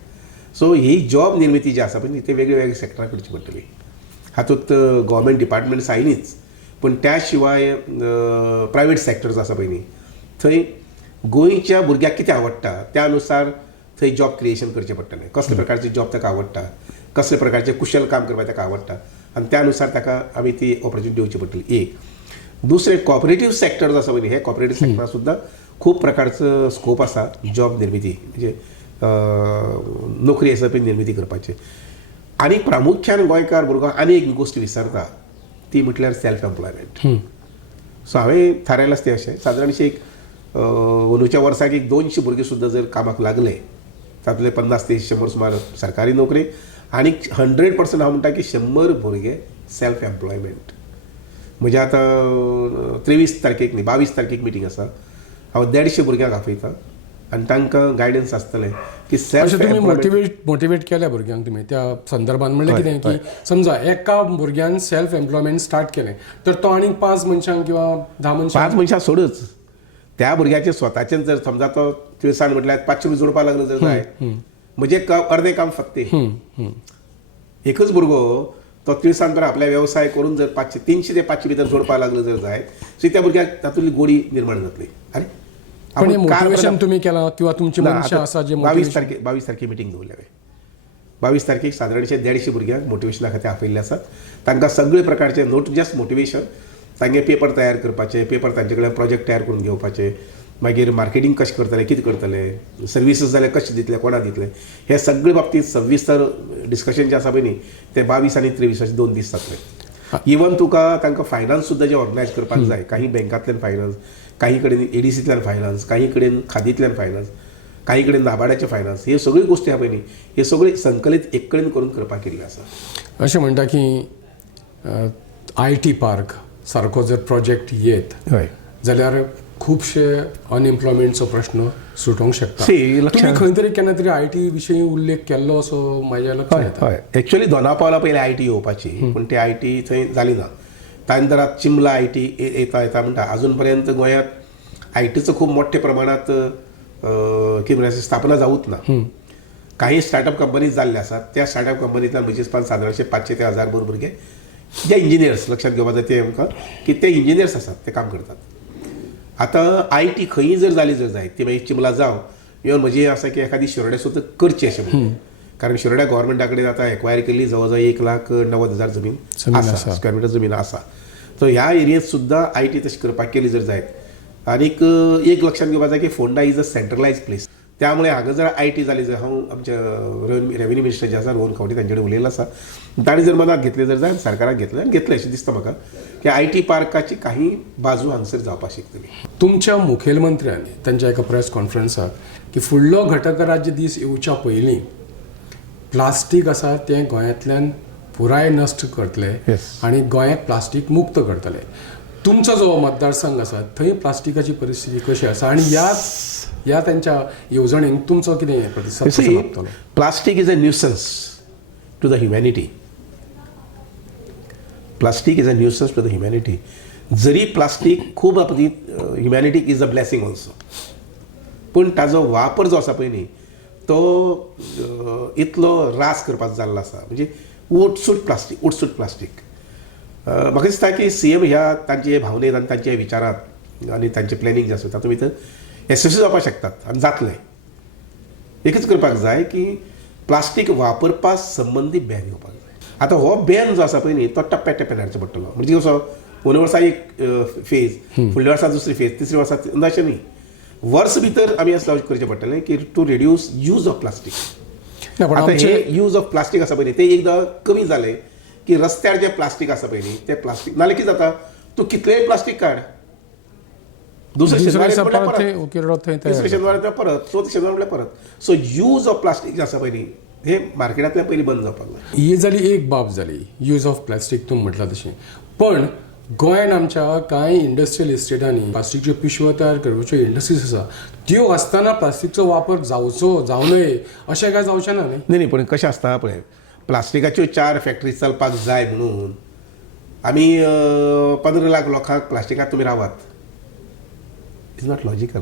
सो ही जॉब निर्मिती जी आसा पळय ती वेगळ्या वेगळ्या सेक्टराक करची पडटली. हातूंत गव्हर्मेंट डिपार्टमेंट्स आयलीच पूण त्या शिवाय प्रायवेट सेक्टर्स आसा पळय न्ही थंय गोंयच्या भुरग्याक कितें आवडटा त्या अनुसार थंय जॉब क्रिएशन करचें पडटलें. कसले प्रकारचे जॉब ताका आवडटा, कसले प्रकारचे कुशल काम करपाक ताका आवडटा आनी त्या अनुसार ताका आमी ती ऑपॉर्च्युनिटी दिवची पडटली. एक दुसरें कॉपरेटीव सेक्टर्स आसा पळय न्ही हे कॉपरेटीव सेक्टराक सुद्दां खूब प्रकारचो स्कोप आसा जॉब निर्मिती म्हणजे नोकरी आसा पळय निर्मिती करपाची. आनी प्रामुख्यान गोंयकार भुरगो आनी एक गोश्ट विसरता ती म्हटल्यार सेल्फ एम्प्लॉयमेंट. सो हांवें थारायलां तें अशें सादारणशे एक अंदूच्या वर्साक एक 200 भुरगे सुद्दां जर कामाक लागले तातूंतले 50 ते 100 सुमार सरकारी नोकरी आनी 100% हांव म्हणटा की 100 भुरगे सेल्फ एम्प्लॉयमेंट. म्हणजे आतां 23 तारखेक न्ही 22 तारखेक मिटींग आसा हांव 150 भुरग्यांक आपयता आनी तांकां गायडन्स आसतलें की सेल्फ तुम्ही मोटिवेट केल्या भुरग्यांक तुमी त्या संदर्भात म्हणलें कितें की समजा एका भुरग्यान सेल्फ एम्प्लॉयमेंट स्टार्ट केलें तर तो आनीक 5 मनशांक किंवा 10 मनशांक 5 मनशां सोडूच त्या भुरग्याचे स्वताचें जर समजा तो तुवें म्हटल्यार 500 रुपया जोडपाक लागलो जर जाय म्हणजे अर्दें काम फक्त एकच भुरगो तो तिळसाण तर आपल्या व्यवसाय करून जर 300 ते 500 भितर जोडपाक लागलो जर जाय सो त्या भुरग्याक तातूंतली गोडी निर्माण जातली. अरे पण मोटिवेशन तुम्ही केला किंवा तुमची मनशा आसा जे 22 तारखेक मिटींग दवरल्या हांवें. 22 तारखेक सादारणशे 150 भुरग्यांक मोटिवेशना खातीर आपयल्ले आसात. तांकां सगळे प्रकारचे नोट जस्ट मोटिवेशन तांगे पेपर तयार करपाचे, पेपर तांचे कडेन प्रोजेक्ट तयार करून घेवपाचे, मागीर मार्केटींग कशें करतले, कितें करतले, सर्विसीस जाल्यार कशें दितले, कोणाक दितले, हे सगळे बाबतींत सविस्तर डिस्कशन जे आसा पळय न्ही ते 22 आनी 23 अशे 2 दीस जातले. इवन तुका तांकां फायनान्स सुद्दां जे ऑर्गनायज करपाक जाय, काही बँकांतल्यान फायनान्स, काही कडेन एडीसींतल्यान फायनान्स, काही कडेन खादींतल्यान फायनान्स, काही कडेन नाबार्डाचे फायनान्स, हे सगळ्यो गोश्टी आसा पळय न्ही हे सगळे संकलीत एक कडेन करून करपाक केल्ले आसा. अशें म्हणटा की IT पार्क सारको जर प्रोजेक्ट येत जाल्यार खुबशे अनएम्प्लॉयमेंटचो प्रश्न सुटोवंक शकता. तुम्ही खंय तरी केन्ना तरी IT विशयी उल्लेख केल्लो असो म्हाज्या लक्षांत येता. हय एक्चुअली दोनापावला पयलीं IT येवपाची पूण ती IT थंय जाली ना. त्यानंतर चिंबला IT येता म्हणटा अजून पर्यंत गोंयांत ITचो खूब मोठ्या प्रमाणात कितें म्हणटा स्थापना जावूच ना. काही स्टार्टअप कंपनीज जाल्ले आसात त्या स्टार्टअप कंपनींतल्यान म्हजे हिसपान सादारणशे 500 ते 1000 भुरगे जे इंजिनियर्स लक्षात घेवपाक जाय ते आमकां की ते इंजिनियर्स आसात ते काम करतात. आतां IT खंयी जर जाली जर जाय ती मागीर चिंबला जावं इवन म्हजी आसा की एखादी शिरोड्या सुद्दां करची अशें म्हणून कारण शिरोड्या गव्हर्मेंटा कडेन आतां एक्वायर केल्ली जवळ जवळ 1,90,000 जमीन आसा स्क्वेअर मिटर जमीन आसा. तर ह्या एरियेंत सुद्दां IT तशी करपाक केली जर जायत आनीक एक लक्षात घेवपाक जाय की फोंडा इज अ सेंट्रलायज प्लेस. त्यामुळे हांगा जर IT जाली जर हांव आमच्या रेव्हेन्यू मिनिस्टर जे आसा रोहन खंवटे तांचे कडेन उलयल्लो आसा तांणी जर मनात घेतले जर जाय सरकाराक घेतले अशें दिसता म्हाका की IT पार्काची काही बाजू हांगसर जावपाक शकतली. तुमच्या मुखेलमंत्र्यांनी तांच्या एका प्रेस कॉन्फरन्साक की फुडलो घटक राज्य दीस येवच्या पयलीं प्लास्टीक आसा तें गोंयांतल्यान पुराय नश्ट करतले आनी गोंयांत प्लास्टीक मुक्त करतले. तुमचो जो मतदारसंघ आसा थंय प्लास्टिकाची परिस्थिती कशी आसा आनी ह्या त्यांच्या येवजणेक तुमचो कितें प्रतिसाद लागतलो? Plastic is a nuisance to the humanity. Plastic is a nuisance to the humanity. जरी प्लास्टीक खूब बाबतींत ह्युमॅनिटीक इज अ ब्लेसिंग ऑल्सो पूण ताजो वापर जो आसा पळय न्ही तो इतलो रास करपाचो जाल्लो आसा म्हणजे उटसूट प्लास्टीक. म्हाका दिसता की CM ह्या तांचे भावनेत आनी तांचे विचारांत आनी तांचे प्लॅनिंग जे आसा तातूंत भितर यशस्वी जावपाक शकतात आनी जातले. एकच करपाक जाय की प्लास्टीक वापरपा संबंदी बॅन येवपाक जाय. आतां हो बॅन जो आसा पळय न्ही तो टप्प्या टप्प्यान हाडचो पडटलो. म्हणजे कसो फुडल्या वर्सा एक फेज, फुडल्या वर्सा दुसरी फेज, तिसऱ्या वर्सा अशें न्ही वर्स भितर आमी अशें करचें पडटलें की to reduce use of plastic. आतां हे यूज ऑफ प्लास्टीक आसा पळय न्ही ते एकदां कमी जालें की रस्त्यार जे प्लास्टीक आसा पळय न्ही ते प्लास्टीक नाल्यार कितें जाता तूं कितलेंय प्लास्टीक काड दुसरे शेनवार दिसा म्हटल्यार परत परत. थंय उकिरडो थंय तिसरे तयार शेनवार म्हटल्यार परत, चवथे शेनवार म्हटल्यार परत. सो यूज ऑफ प्लास्टीक जे आसा पळय हे मार्केटांतल्यान पयलीं बंद जावपाक जाय. ही जाली एक बाब जाली यूज ऑफ प्लास्टीक तुम्ही म्हटलां तशें. पण गोंयांत आमच्या कांय इंडस्ट्रियल इस्टेटांनी प्लास्टीकच्यो पिशव्यो तयार करपाच्यो इंडस्ट्रीज आसा त्यो आसतना प्लास्टीकचो वापर जावं नये अशें काय जावचें ना न्ही. नाही पण कशें आसता पळय, प्लास्टिकाच्यो 4 फॅक्टरी चलपाक जाय म्हणून आमी 15 लाख लोकांक प्लास्टिकांत तुमी रावात. Is not logical.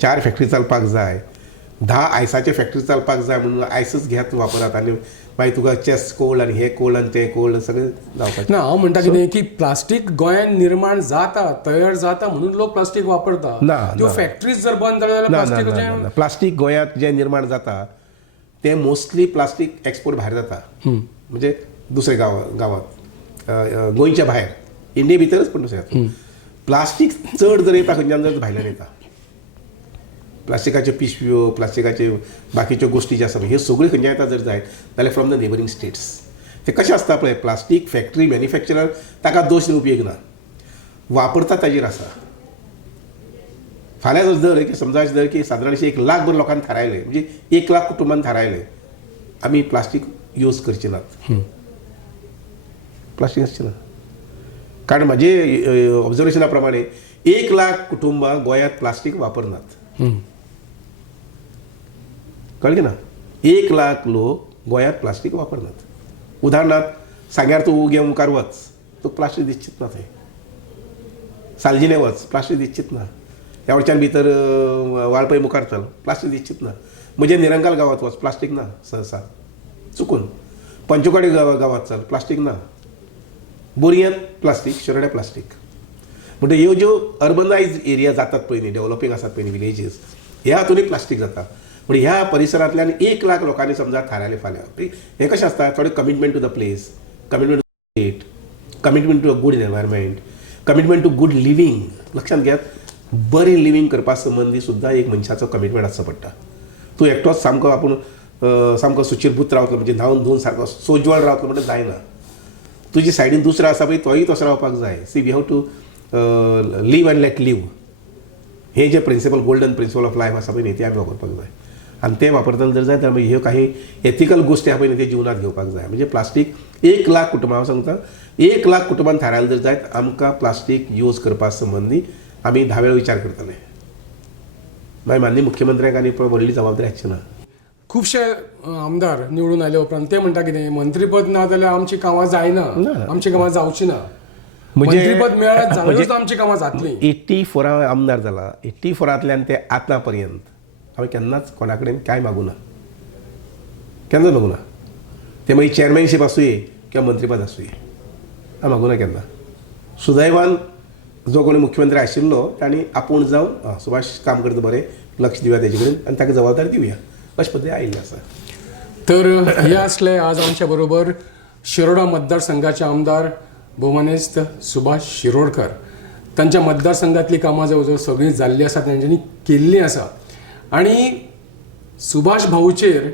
4 फॅक्टरी चलपाक जाय, 10 आयसाचे फॅक्टरी चलपाक जाय म्हणून आयसच घेत वापरात आनी मागीर तुका चेस्ट कोल्ड आनी हे कोल्ड आनी ते कोल्ड सगळें जावपाचें. ना हांव म्हणटा कितें की प्लास्टीक गोंयांत निर्माण जाता तयार जाता म्हणून लोक प्लास्टीक वापरता. ना, त्यो ना. फॅक्टरीज जर बंद जाल्यो ना जाल्यार ना, ना, प्लास्टीक ना. प्लास्टीक गोंयांत जें निर्माण जाता तें मोस्टली प्लास्टीक एक्सपोर्ट भायर जाता. म्हणजे दुसरे गांवांत गोंयच्या भायर, इंडिये भितरच पण दुसऱ्या. प्लास्टीक चड जर येता खंयच्यान जर भायल्यान येता. प्लास्टिकाच्यो पिशव्यो, प्लास्टिकाचे बाकीच्यो गोश्टी ज्यो आसा ह्यो सगळ्यो खंयच्यान येता जर जायत जाल्यार फ्रॉम द नेबरींग स्टेट्स. ते कशें आसता पळय, प्लास्टीक फॅक्टरी मॅन्युफॅक्चरर ताका दोश दिवन उपयोग ना, वापरता ताजेर आसा. फाल्यां जर समजा धर की सादारण 1 लाख भर लोकांनी थारायलें, म्हणजे 1 लाख कुटुंबान थारायलें आमी प्लास्टीक यूज करचे नात. प्लास्टीक आसचें ना. कारण म्हाजे ऑब्जर्वेशना प्रमाणे 1 लाख कुटुंबां गोंयांत प्लास्टीक वापरनात. कळ्ळें ना. 1 लाख लोक गोंयांत प्लास्टीक वापरनात. उदाहरणार्थ सांग्यार तूं उगे मुखार वच, तुका प्लास्टीक दिसचीत ना. थंय सालजिने वच, प्लास्टीक दिसचीत ना. ह्या वटच्यान भितर वाळपय मुखार चल, प्लास्टीक दिसचीत ना. म्हणजे निरंकाल गांवांत वच, प्लास्टीक ना सहसा चुकून. पंचकोडे गांवांत चल, प्लास्टीक ना. बोरयांत प्लास्टीक, शेरड्या प्लास्टीक. म्हणजे ह्यो ज्यो अर्बनायज एरिया जातात पळय न्ही, डेव्हलपिंग आसात पळय न्ही विलेजीस, ह्या हातूंनी प्लास्टीक जाता. म्हणजे ह्या परिसरांतल्यान 1 लाख लोकांनी समजा थारायले फाल्यां. हें कशें आसता, थोडे commitment to the place, commitment to state, commitment to a good environment, commitment to good living. लक्षांत घेयात, बरें लिव्हिंग करपा संबंदी सुद्दां एक मनशाचो कमिटमेंट आसचो पडटा. तूं एकटोच सामको आपूण सामको सुचिरभूत रावतलो म्हणजे न्हांवन धुवन सारको सोज्वळ रावतलो म्हणजे जायना. तुजी सायडीन दुसरो आसा पळय तोय तसो रावपाक जाय. See we have to live and let live. हे जे principle, golden principle of life आसा पळय न्ही, ते आमी वापरपाक जाय. आनी ते वापरतना जर जाय जाल्यार मागीर ह्यो काही एथिकल गोश्टी आसा पळय न्ही, ते जिवनात घेवपाक जाय. म्हणजे प्लास्टीक 1 लाख कुटुंबां, हांव सांगता 1 लाख कुटुंबान थारायलें जर जायत आमकां प्लास्टीक यूज करपा संबंदी आमी 10 वेळा विचार करतले. मागीर माननीय मुख्यमंत्र्याक आनी व्हडली जबाबदारी आसची ना. खुबशे आमदार निवडून आयले उपरांत ते म्हणटा कितें, मंत्रीपद ना जाल्यार आमची कामां जायना, आमची कामां जावची ना. मंत्रीपद मेळत जाल्यारूच आमची कामां जातलीं. 84 आमदार जाला. 84तल्यान ते आतां पर्यंत हांवें केन्नाच कोणा कडेन कांय मागूं ना, केन्नाच मागूं ना. ते मागीर चॅरमॅनशीप आसूंये किंवा मंत्रीपद आसूंये, हांव मागूं ना केन्ना. सुदैवान जो कोणी मुख्यमंत्री आशिल्लो ताणी आपूण जावन सुभाष काम करता बरें, लक्ष दिवया तेजे कडेन आनी ताका जबाबदारी दिवया, अशे पद्दतीन आयिल्लें आसा. तर हे आसले आज आमच्या बरोबर शिरोडा मतदारसंघाचे आमदार भोवमानेस्त सुभाष शिरोडकर. तांच्या मतदारसंघातली कामां जवळ सगळीं जाल्लीं आसा, तांच्यांनी केल्लीं आसा. आनी सुभाष भाऊचेर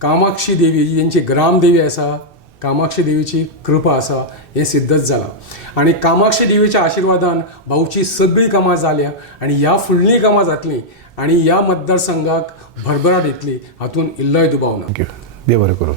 कामाक्षी देवी जी तेंची ग्रामदेवी आसा, कामाक्षी देवीची कृपा आसा हें सिद्धच जालां. आनी कामाक्षी देवीच्या आशिर्वादान भाऊची सगळीं कामां जाल्या आनी ह्या फुडलीं कामां जातलीं आनी ह्या मतदारसंघाक भरभराट येतली हातून इल्लोय दुबाव ना. देव बरें करूं.